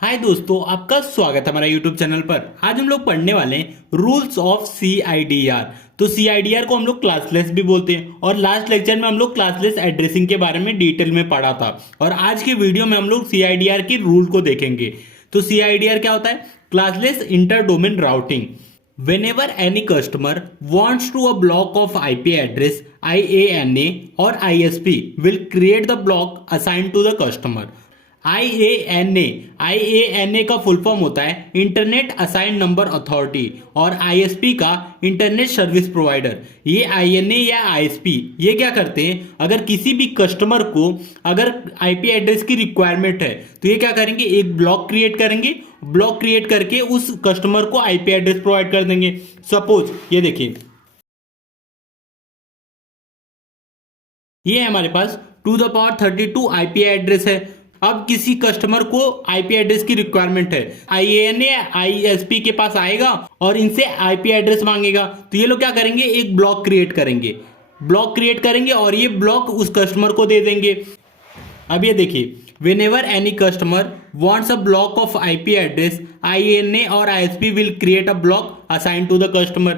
हाय दोस्तों, आपका स्वागत है हमारा यूट्यूब चैनल पर। आज हम लोग पढ़ने वाले हैं रूल्स ऑफ सीआईडीआर। तो सीआईडीआर को हम लोग क्लासलेस भी बोलते हैं और लास्ट लेक्चर में हम लोग क्लासलेस एड्रेसिंग के बारे में डिटेल में पढ़ा था और आज के वीडियो में हम लोग सीआईडीआर की रूल को देखेंगे। तो सीआईडीआर क्या होता है? Classless inter domain routing. Whenever any customer wants to a block of IP address, IANA or ISP will create the block assigned to the customer. IANA का फुल फॉर्म होता है इंटरनेट असाइन नंबर अथॉरिटी और ISP का internet service provider. ये INA या ISP ये क्या करते हैं, अगर किसी भी कस्टमर को अगर IP एड्रेस की रिक्वायरमेंट है तो ये क्या करेंगे, एक ब्लॉक क्रिएट करेंगे। ब्लॉक क्रिएट करके उस कस्टमर को IP एड्रेस प्रोवाइड कर देंगे। सपोज ये देखिए, ये हमारे पास 2 द पावर 32 IP एड्रेस है। अब किसी कस्टमर को IP एड्रेस की रिक्वायरमेंट है, IANA ISP के पास आएगा और इनसे IP एड्रेस मांगेगा। तो ये लोग क्या करेंगे, एक ब्लॉक क्रिएट करेंगे और ये ब्लॉक उस कस्टमर को दे देंगे। अब ये देखिए, whenever any customer wants a block of IP address, IANA और ISP will create a block assigned to the customer।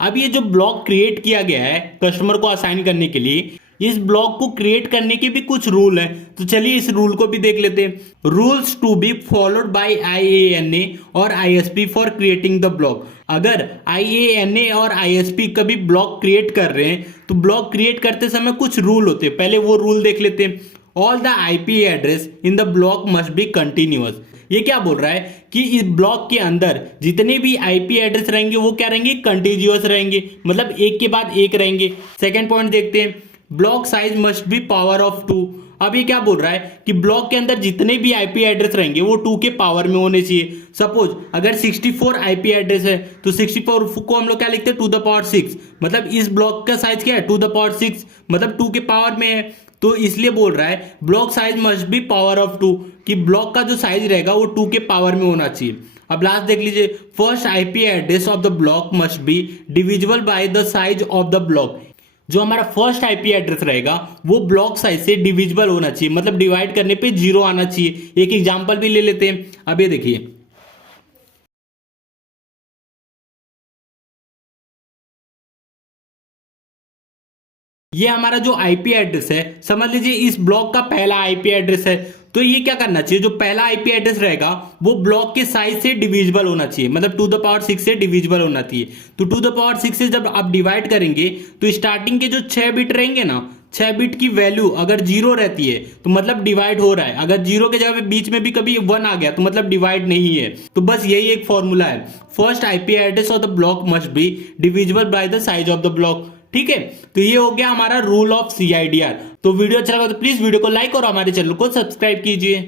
अब ये जो ब्लॉक क्रिएट किया गया है कस्टमर को असाइन करने के लिए, इस ब्लॉक को क्रिएट करने के भी कुछ रूल हैं। तो चलिए इस रूल को भी देख लेते हैं। Rules to be followed by IANA और ISP for creating the block. अगर IANA और ISP कभी ब्लॉक क्रिएट कर रहे हैं तो ब्लॉक क्रिएट करते समय कुछ रूल होते हैं, पहले वो रूल देख लेते हैं। All the IP address in the block must be continuous. ये क्या बोल रहा है कि इस ब्लॉक के अंदर जितने भी IP एड्रेस रहेंगे वो क्या रहेंगे, कंटिन्यूअस रहेंगे, मतलब एक के बाद एक रहेंगे। सेकेंड पॉइंट देखते हैं, block size must be power of 2। अब ये क्या बोल रहा है कि ब्लॉक के अंदर जितने भी IP एड्रेस रहेंगे वो 2 के पावर में होने चाहिए। सपोज अगर 64 IP एड्रेस है तो 64 को हम लोग क्या लिखते हैं, 2 द पावर 6। मतलब इस ब्लॉक का साइज क्या है, 2 द पावर 6, मतलब 2 के पावर में है। तो इसलिए बोल रहा है block size must be power of 2, कि ब्लॉक का जो साइज रहेगा वो 2 के पावर में होना चाहिए। अब लास्ट देख लीजिए, first IP address of the block must be divisible by the size of the block. जो हमारा फर्स्ट IP एड्रेस रहेगा वो ब्लॉक साइज से डिविजिबल होना चाहिए, मतलब डिवाइड करने पे 0 आना चाहिए। एक एग्जांपल भी ले लेते हैं। अब ये देखिए, ये हमारा जो IP एड्रेस है, समझ लीजिए इस ब्लॉक का पहला IP एड्रेस है। तो ये क्या करना चाहिए, जो पहला IP एड्रेस रहेगा वो ब्लॉक के साइज से डिविजिबल होना चाहिए, मतलब 2 द पावर 6 से डिविजिबल होना चाहिए। तो 2 द पावर 6 से जब आप डिवाइड करेंगे तो स्टार्टिंग के जो 6 बिट रहेंगे ना, 6 बिट की वैल्यू अगर 0 रहती है तो मतलब डिवाइड हो रहा है। अगर 0 के जगह पे बीच में भी कभी 1 आ गया तो मतलब डिवाइड नहीं है। तो बस यही एक फॉर्मूला है, first IP address of the block must be divisible by the size of the block. ठीक है, तो ये हो गया हमारा रूल ऑफ CIDR। तो वीडियो अच्छा लगा तो प्लीज वीडियो को लाइक और हमारे चैनल को सब्सक्राइब कीजिए।